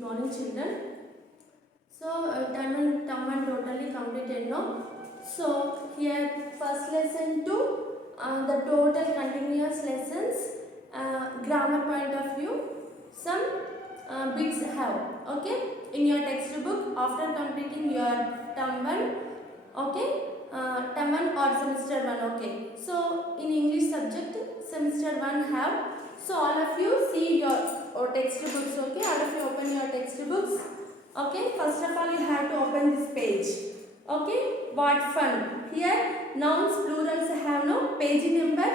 Good morning, children. Term one totally completed now. So here first lesson to the total continuous lessons, grammar point of view, some bits have. Okay, in your textbook after completing your term one. Okay, term one or semester one. Okay, so in English subject semester one have. So all of you see your textbooks. Okay, all of you open your textbooks. Okay, first of all you have to open this page. Okay, what fun. Here nouns plurals have no page number.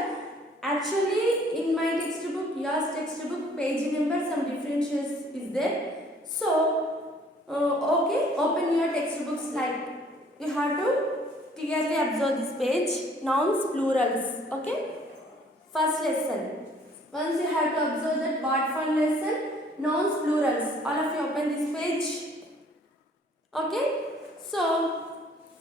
Actually in my textbook, yours textbook, page number some differences is there. So okay, open your textbooks. Like you have to clearly observe this page, nouns plurals. Okay, first lesson. Once you have to observe that what fun lesson, nouns plurals. All of you open this page. Okay, so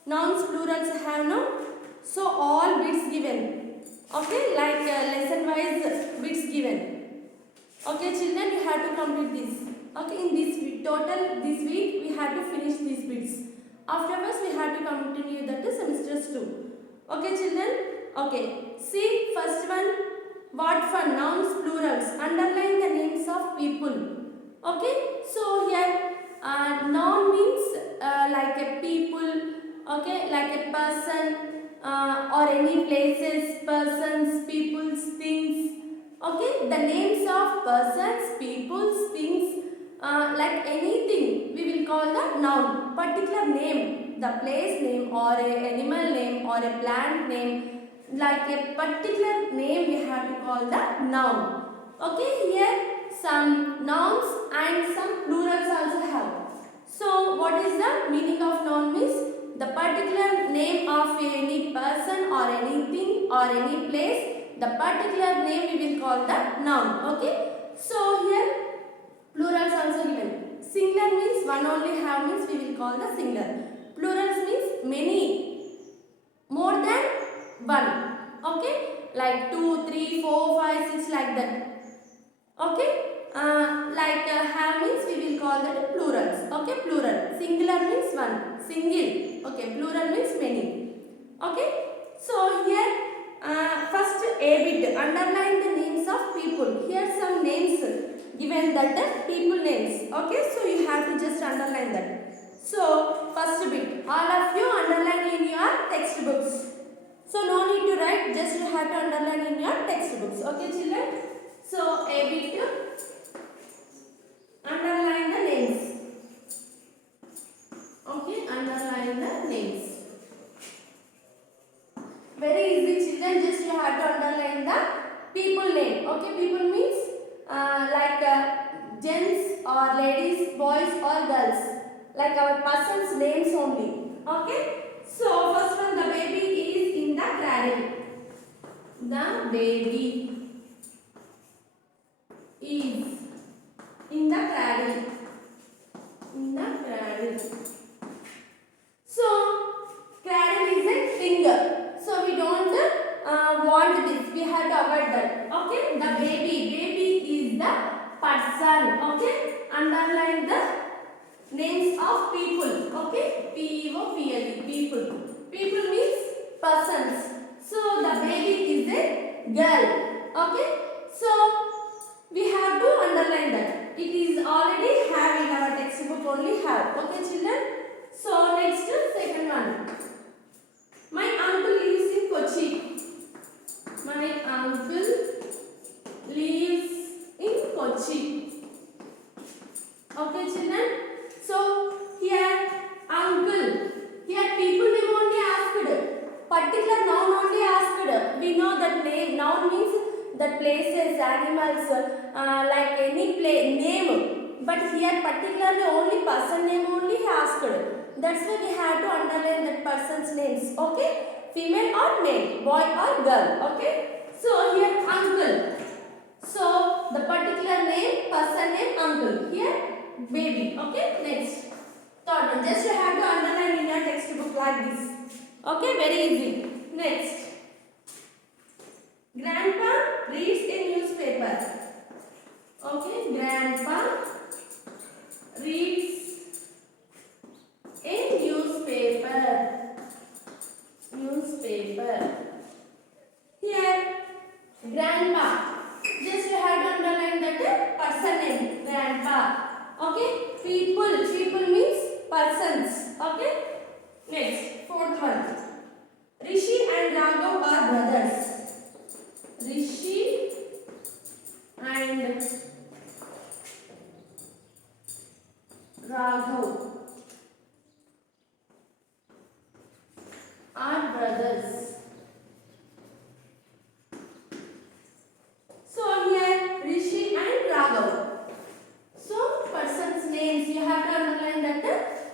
nouns plurals have no. So all bits given. Okay, like lesson wise bits given. Okay, children, you have to complete this. Okay, in this week, total this week we have to finish these bits. Afterwards we have to continue that to semesters 2. Okay, children. Okay, see first one. What fun, nouns plurals. Underline the names of people. Okay, so here noun means like a people. Okay, like a person or any places, persons, peoples, things. Okay, the names of persons, peoples, things, like anything we will call the noun. Particular name, the place name or a animal name or a plant name, like a particular name we have to call the noun. Okay, here some nouns and some plurals also have. So what is the meaning of noun means? The particular name of any person or anything or any place, the particular name we will call the noun. Okay, so here plurals also given. Singular means one only have means we will call the singular. Plurals means many, more than one. Okay, like 2, 3, 4, 5, 6 like that. Okay, like have means we will call that plurals. Okay, plural. Singular means one, single. Okay, plural means many. Okay, so here first a bit, underline the names of people. Here some names given that people names. Okay, so you have to just underline that. So first bit, all of you underline in your textbooks. So no need to write, just you have to underline in your textbooks. Okay, children. So a bit, underline the names. Okay, underline the names. Very easy, children. Just you have to underline the people name. Okay, people means like gents or ladies, boys or girls. Like our person's names only. Okay. So first one, the baby is in the cradle. The baby is in the cradle. In the cradle. So cradle is a finger. So we don't want this. We have to avoid that. Okay. The baby is the person. Okay. Underline the names of people. Okay. P-E-O-P-L-E. People. People means persons. So the baby is a girl. Okay. So we have to underline that. It is already have in our textbook only have. Okay, children. So next second one. My uncle lives in Kochi. My uncle lives in Kochi. Okay, children. So here uncle. Here people name only asked. Particular noun only asked. We know that name. Noun means the places, animals, like any name. But here particularly only person name only asked. That's why we have to underline that person's names. Okay, female or male, boy or girl. Okay. So here uncle. So the particular name, person name uncle. Here baby. Okay. Next. Third one. Just you have to underline in your textbook like this. Okay. Very easy. Next. Grandpa reads a newspaper. Okay. Grandpa Okay, people means persons. Okay, next fourth one. Rishi and Raghav are brothers. Rishi and Raghav are brothers. So here Rishi and Raghav. So persons names you have to underline that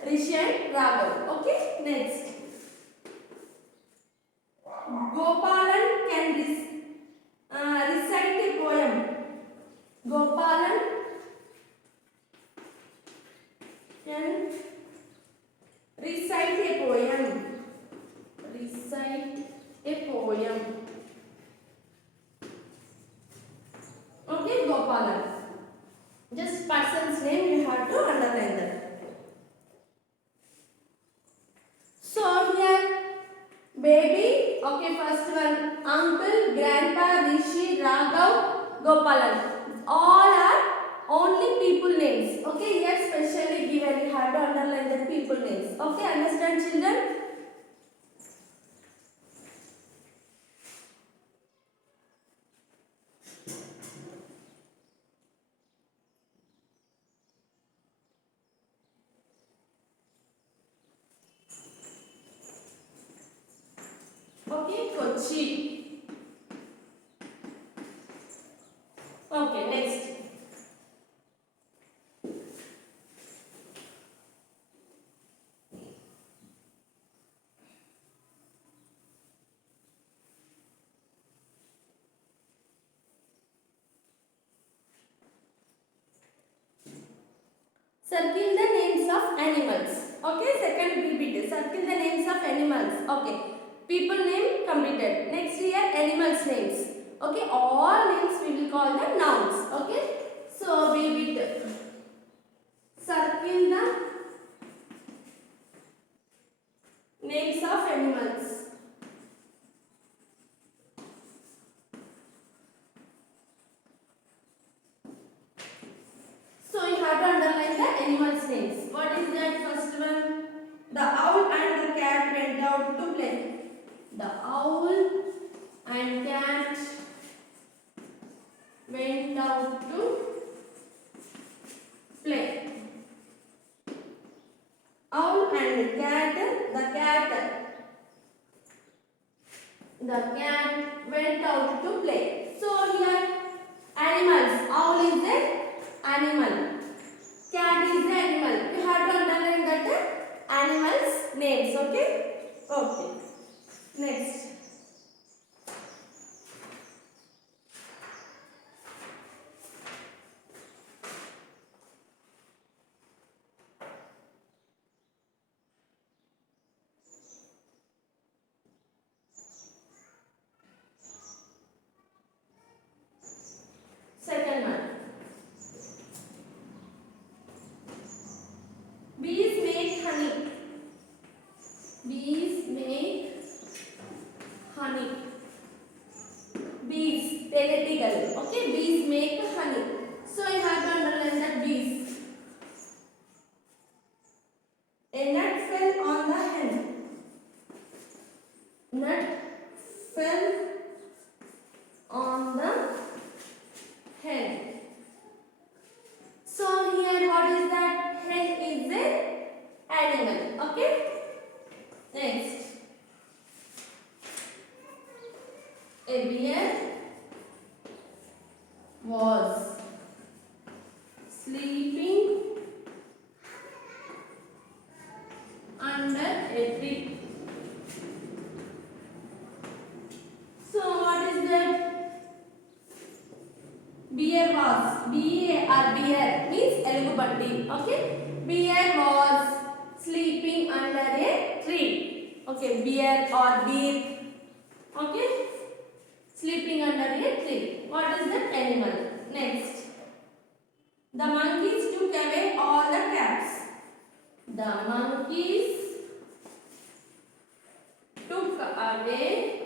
Rishi and Raghav. Okay, next. Gopalan can recite a poem. Gopalan can recite a poem. Recite a poem. Okay, Gopalan. Just person's name you have to underline that. So here baby, okay, first one uncle, grandpa, Rishi, Raghav, Gopalan. All are only people names. Okay, here specially given you have to underline the people names. Okay, understand children? Okay, Kochi. Okay, next. Circle the names of animals. Okay, second repeat. Circle the names of animals. Okay, people name completed. Next here animals names. Okay, all names we will call them nouns. Okay, so we will circle the names of animals. So you have to underline the animals names. What is that first one? The owl and the cat went out to play. The owl and cat went out to play. Owl and cat, the cat went out to play. So here animals, owl is an animal, cat is an animal. You have to underline that animals names. Okay, okay, next. Second one. Bees make honey. Bees make honey. Bees, theoretical. Okay, bees make honey. So you have to underline that bees. A nut fell on the hen. Nut fell on the hen. So here what is that? Hen is an animal. Okay. Next. A bear was sleeping under a tree. So what is that? Bear was. Bear means elugubandi. Okay. Bear was sleeping under a tree. Okay. Bear or bear. Okay. Sleeping under a tree. What is that animal? Next. The monkeys took away all the caps. The monkeys took away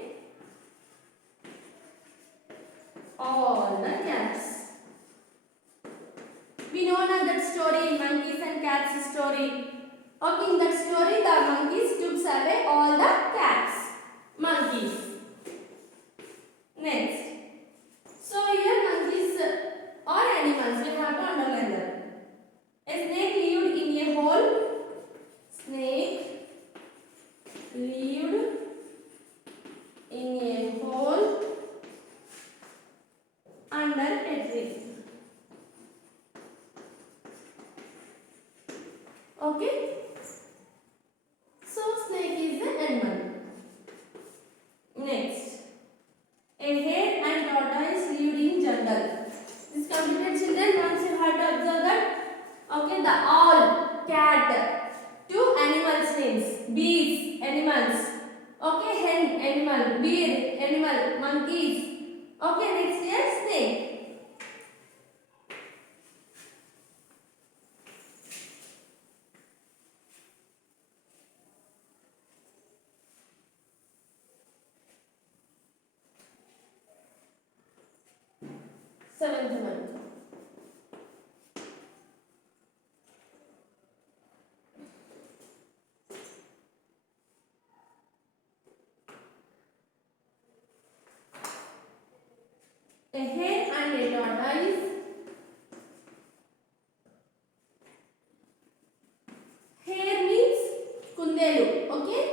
all the caps. We know now that story, monkeys and cats story. Okay, in that story, the monkeys took away all the cats, monkeys. Next, so here monkeys are animals. We have to underline them. A snake lived in a hole. Snake lived in a hole under a tree. Okay. So snake is an animal. Next, a hare and tortoise lived in jungle. This completed children. Once you have to observe that. Okay, the owl, cat, two animals names. Bees, animals. Okay, hen, animal. Bear, animal. Monkeys. Okay, next here snake. Seventh one. A hare and a tortoise. Hare means kundelu, okay?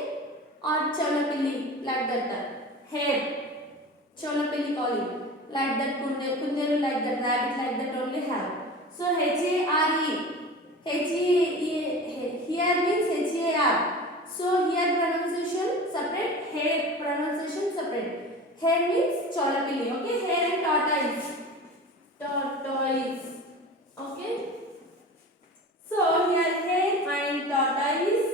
Or cholapilli, like that. Hare, cholapilli calling, like that kundelu, like that rabbit, like that only have. So H-A-R-E, H-E-A, here means H-A-R. So here pronunciation separate, hare pronunciation separate. Hare means cholapilli, okay? Hare and tortoise. Tortoise. Okay. So here hare and tortoise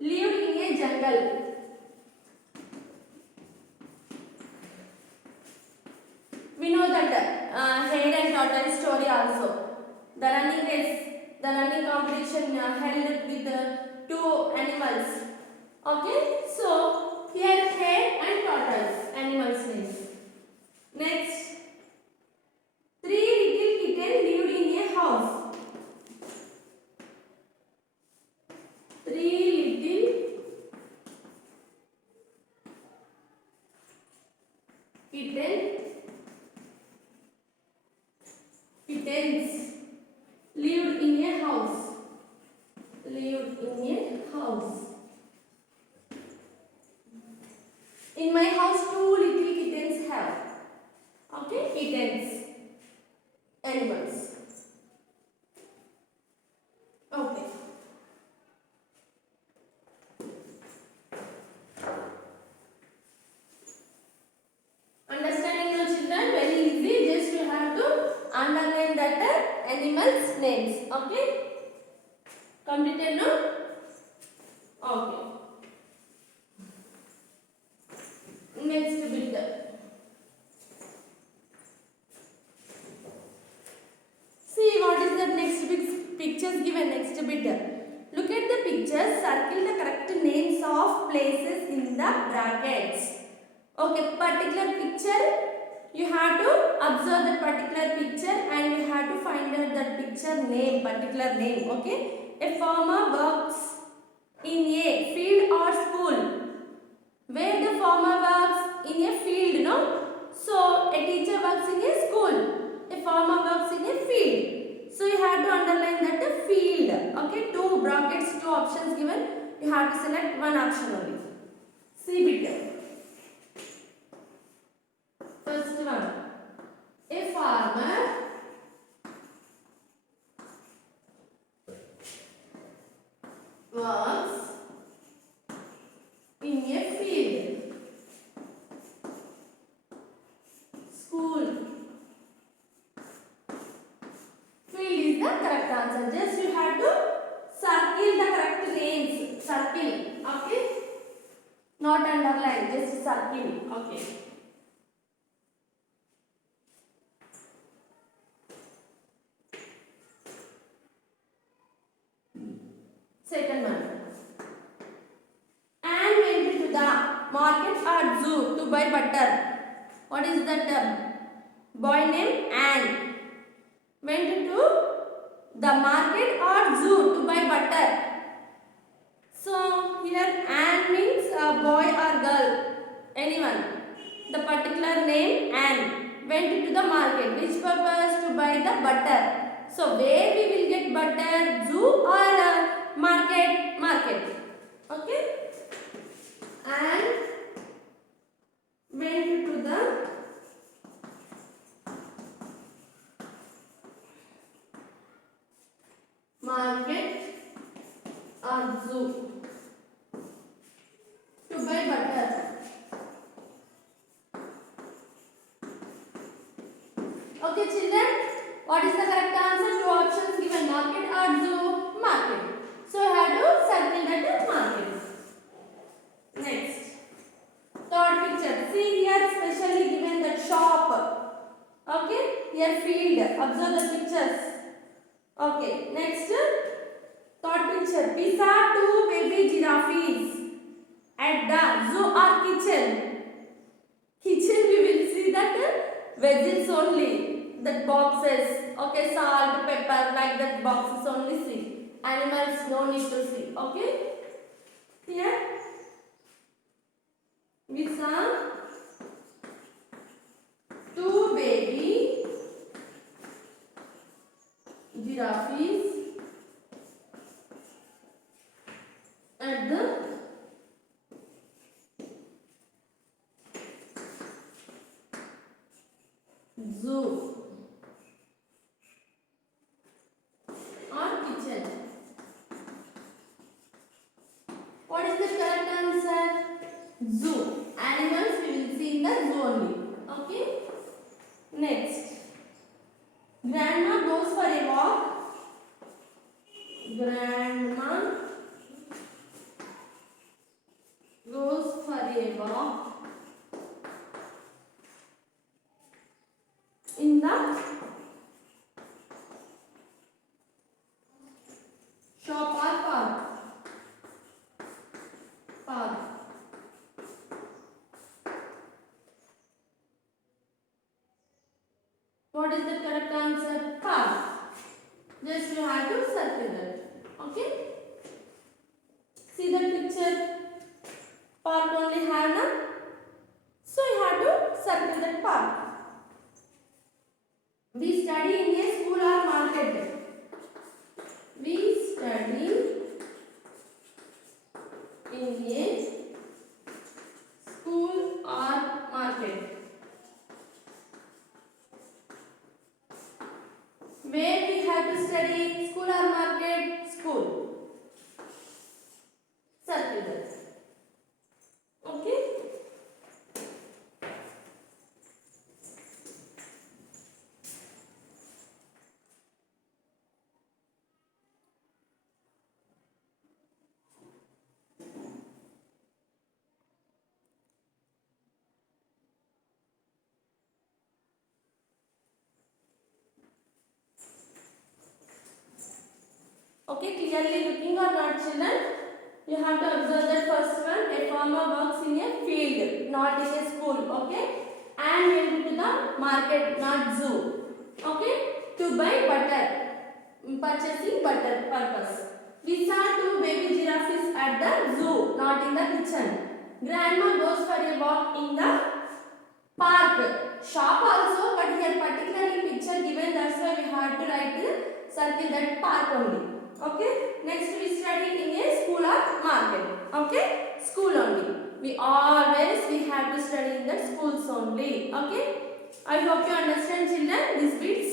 lived in a jungle. We know that hare and tortoise story also. The running race, the running competition held with two animals. Okay. So here hare and tortoise animals names. Next. Three little kittens lived in a house. Three little kittens lived in a house. Lived in a house. In my house, two little kittens have. Okay, kittens. Animals. Okay. Understanding now children, very easy. Just you have to underline that animals names. Okay. Completed now? Okay. Next bit. See what is the next pictures given next bit. Look at the pictures. Circle the correct names of places in the brackets. Okay, particular picture. You have to observe that particular picture and you have to find out that picture name, particular name. Okay. A farmer works in a field or school. Where the farmer works in a field, no? So a teacher works in a school. A farmer works in a field. So you have to underline that the field. Okay, two brackets, two options given. You have to select one option only. See bit. First one. A farmer works in a field. School. Field is the correct answer. Just you have to circle the correct names. Circle. Okay. Not underline. Just circle. Okay. Second one. Anne went to the market or zoo to buy butter. What is that? boy named Anne went to the market or zoo to buy butter. So here Anne means a boy or girl, anyone. The particular name Anne went to the market. Which purpose? To buy the butter. So where we will get butter? Zoo or market? Market. Okay. Anne went to the market or zoo to buy butter. Okay children, what is the correct answer? Two options given, market or zoo? Market. So you have to circle that market. Next, third picture. See here specially given that shop. Okay, here field. Observe the pictures. Okay, next, third picture. We saw two baby giraffes at the zoo or kitchen. Kitchen we will see that veggies only, that boxes. Okay, salt, pepper, like that boxes only see. Animals no need to see. Okay, here we saw two baby giraffes at the zoo or kitchen. What is the correct answer? Zoo. Animals we will see in the zoo only. Okay. Next, grandma goes for a walk. Grandma goes for a walk in the shop or park. Park. What is the correct answer? Park. Just you have to circle that. Okay. See the picture. Park only have na. So you have to circle that park. We study in a school or market. We study in a school or market. Where we have to study? School or market? School. Circle that. Okay. Okay, clearly looking or not children? You have to observe that first one, a farmer works in a field, not in a school, okay? And went to the market, not zoo, okay? To buy butter, purchasing butter purpose. We saw two baby giraffes at the zoo, not in the kitchen. Grandma goes for a walk in the park, shop also, but here particularly picture given, that's why we have to write circle that park only. Okay, next we study in a school or market. Okay, school only. We always have to study in the schools only. Okay, I hope you understand children these bits.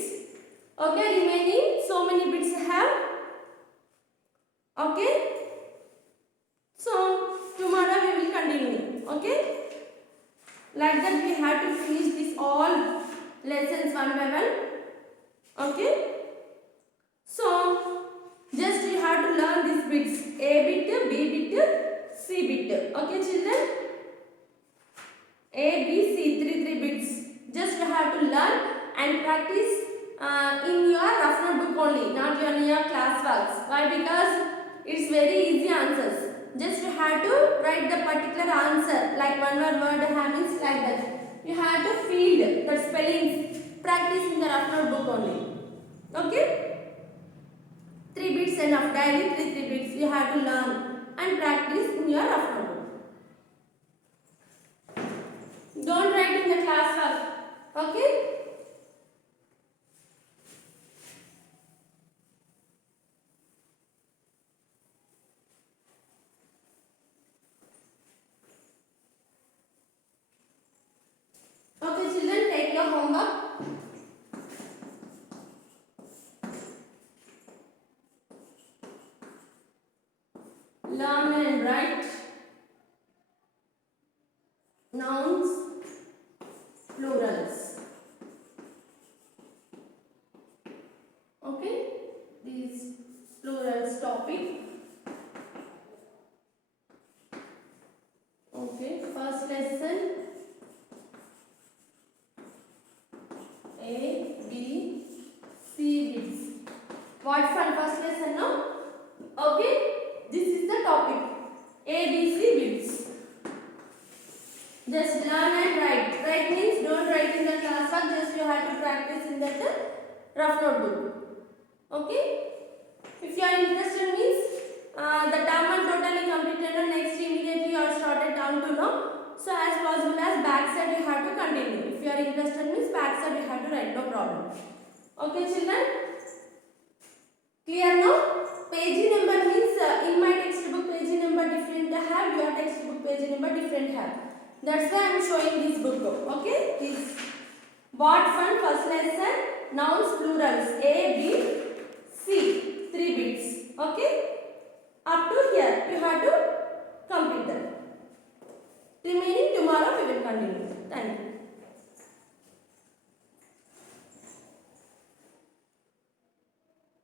Okay, remaining so many bits I have. Okay, so tomorrow we will continue. Okay, like that we have to finish this all lessons one by one. Okay, so just you have to learn these bits, A bit, B bit, C bit. Okay children, A, B, C, three bits. Just you have to learn and practice in your rough notebook only, not in your class works. Why? Because it's very easy answers. Just you have to write the particular answer, like one word means like that. You have to field the spellings practice in the rough notebook only. Okay, 3 bits enough. Daily 3 bits you have to learn and practice in your rough notebook. Don't write in the class work. Okay. Okay children, take your homework. Learn and write nouns, plurals. Okay, these plurals topic. Okay, first lesson A, B, C bits. What fun, first lesson, no? Okay, this is the topic A, B, C bits. Just learn and write. Write means don't write in the class work, just you have to practice in that rough notebook. Okay, if you are interested means the term and totally completed and next immediately you are started down to know. So as possible as back side you have to continue. If you are interested means back side you have to write, no problem. Okay children, clear now? Page number means in my textbook page number different have, your textbook page number different have. That's why I am showing this book. Okay, this what fun, first lesson, nouns, plurals, A, B, C, 3 bits. Okay, up to here you have to complete them. Remaining tomorrow we will continue. Thank you.